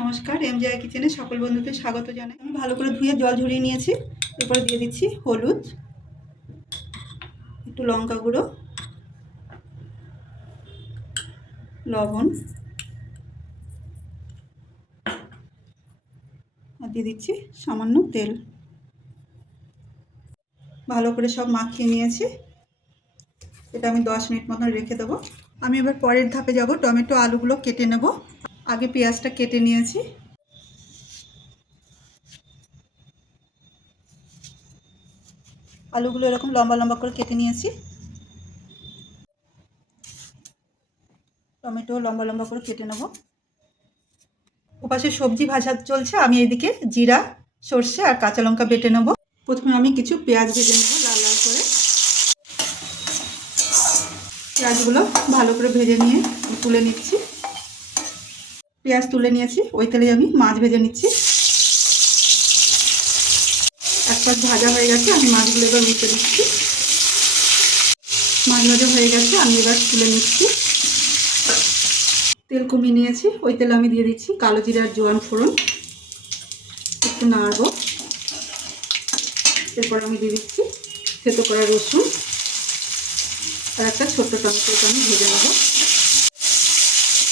নমস্কার, এমজেআই কিচেনে সকল বন্ধুদের স্বাগত জানাই। আমি ভালো করে ধুয়ে জল ঝরিয়ে নিয়েছি। এরপরে দিয়ে দিচ্ছি হলুদ, একটু লঙ্কা গুঁড়ো, লবণ আর দিয়ে দিচ্ছি সামান্য তেল। ভালো করে সব মাখিয়ে নিয়েছি। এটা আমি 10 মিনিট মতন রেখে দেবো। আমি এবার পরের ধাপে যাব। টমেটো আলুগুলো কেটে নেব। আগে পেঁয়াজটা কেটে নিয়েছি। আলুগুলো এরকম লম্বা লম্বা করে কেটে নিয়েছি। টমেটো লম্বা লম্বা করে কেটে নেব। ওপাশে সবজি ভাজা চলছে, আমি এদিকে জিরা, সর্ষে আর কাঁচা লঙ্কা বেটে নেব। প্রথমে আমি কিছু পেঁয়াজ ভেজে নেব লাল লাল করে। পেঁয়াজগুলো ভালো করে ভেজে নিয়ে তুলে নিচ্ছি। পেঁয়াজ তুলে নিয়েছি, ওই তেলে আমি মাছ ভেজে নিচ্ছি। এক পাশ ভাজা হয়ে গেছে, আমি মাছগুলো এবার উল্টে দিচ্ছি। মাছ ভাজা হয়ে গেছে, আমি এবার তুলে নিচ্ছি। তেল কমিয়ে নিয়েছি, ওই তেলে আমি দিয়ে দিচ্ছি কালো জিরা আর জোয়ান ফোড়ন। একটু নাড়বো। এরপর আমি দিয়ে দিচ্ছি থেতো করা রসুন আর একটা ছোট্ট টমেটোকে আমি ভেজে নেব।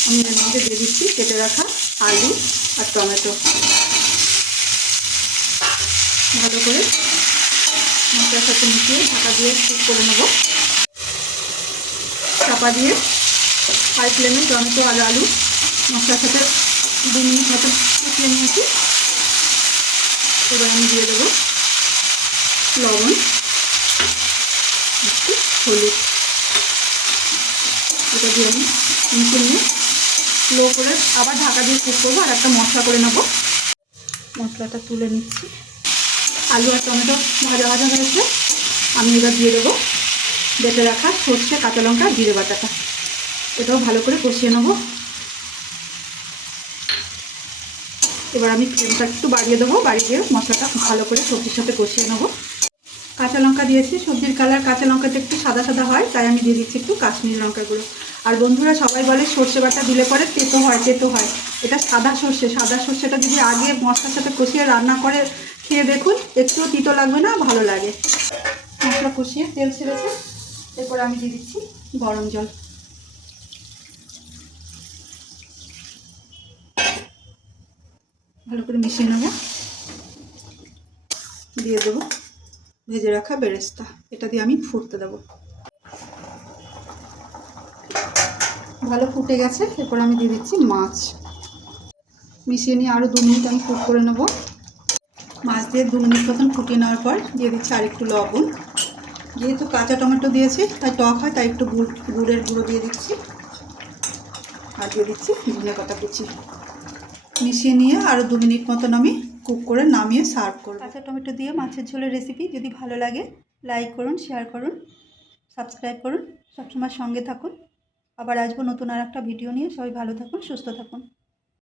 আমি এর মধ্যে দিয়ে দিচ্ছি কেটে রাখা আলু আর টমেটো। ভালো করে মশলার সাথে মিশিয়ে ঢাকা দিয়ে কুক করে নেব। চাপা দিয়ে হাই ফ্লেমে টমেটো আর আলু মশলার সাথে 2 মিনিট মতো কষিয়ে নিয়েছি। এবার আমি দিয়ে দেবো লবণ, একটু হলুদ। এটা দিয়ে আমি মিশিয়ে নিয়ে স্লো করে আবার ঢাকা দিয়ে কুক করবো আর একটা মশলা করে নেব। মশলাটা তুলে নিচ্ছি। আলু আর টমেটো ভাজা ভাজা হয়েছে, আমি এবার দিয়ে দেবো বেটে রাখা সর্ষে, কাঁচা লঙ্কা, জিরে বাটাটা। এটাও ভালো করে কষিয়ে নেব। এবার আমি ফ্লেমটা একটু বাড়িয়ে দেবো, বাড়িয়ে দিয়ে মশলাটা ভালো করে সবজির সাথে কষিয়ে নেব। কাঁচা লঙ্কা দিয়েছি, সবজির কালার কাঁচা লঙ্কাতে একটু সাদা সাদা হয়, তাই আমি দিয়ে দিচ্ছি একটু কাশ্মীরি লঙ্কা গুঁড়ো। আর বন্ধুরা সবাই বলে সর্ষে বাটা দিলে পরে তেতো হয়, তেতো হয়। এটা সাদা সর্ষে। সাদা সর্ষেটা যদি আগে মশলার সাথে কষিয়ে রান্না করে খেয়ে দেখুন, একটুও তিতো লাগবে না, ভালো লাগে। মশলা কষিয়ে তেল ছেড়েছে, এরপর আমি দিয়ে দিচ্ছি গরম জল। ভালো করে মিশিয়ে নেব। দিয়ে দেবো ভেজে রাখা বেরেস্তা। এটা দিয়ে আমি ফুটতে দেবো। ভালো ফুটে গেছে, এরপর আমি দিয়ে দিচ্ছি মাছ। মিশিয়ে নিয়ে আরও 2 মিনিট আমি কুক করে নেব। মাছ দিয়ে 2 মিনিট মতন ফুটিয়ে নেওয়ার পর দিয়ে দিচ্ছি আর একটু লবণ। যেহেতু কাঁচা টমেটো দিয়েছি তাই টক হয়, তাই একটু গুড়ের গুঁড়ো দিয়ে দিচ্ছি। আর দিয়ে দিচ্ছি ধনেপাতা কুচি। মিশিয়ে নিয়ে আরও 2 মিনিট মতন আমি কুক করে নামিয়ে সার্ভ করব। কাঁচা টমেটো দিয়ে মাছের ঝোলের রেসিপি যদি ভালো লাগে লাইক করুন, শেয়ার করুন, সাবস্ক্রাইব করুন, সবসময় সঙ্গে থাকুন। আবার আসবো নতুন আর একটা ভিডিও নিয়ে। সবাই ভালো থাকুন, সুস্থ থাকুন।